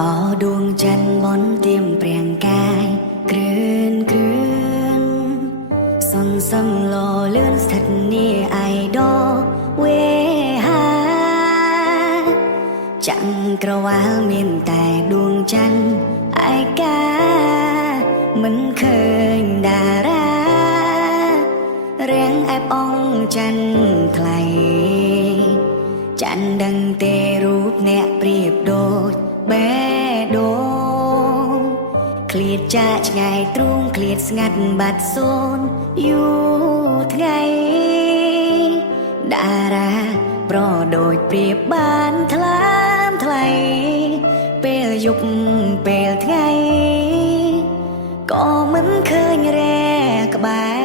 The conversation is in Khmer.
អោដួងច័ន្ទបនទៀមព្រាងកាយគ្រឿនគ្រឿនសនសំឡលឿនស្ថិតនីអៃដវេហាចាំងក្រវាលមានតែដួងច័ន្ទឯកាមិនឃើញតារារាំងអែបអងច័ន្ទថ្លៃច័ន្ទដឹងទេរូបអ្នកប្រៀបដូចបេះដូងឃ្លាតចាកឆ្ងាយទ្រូងឃ្លាតស្ងាត់បាត់សូន្យយូរថ្ងៃតារាប្រដូចប្រៀបបានថ្លើមថ្លៃពេលយប់ពេលថ្ងៃក៏មិនឃើញរែក្បែរ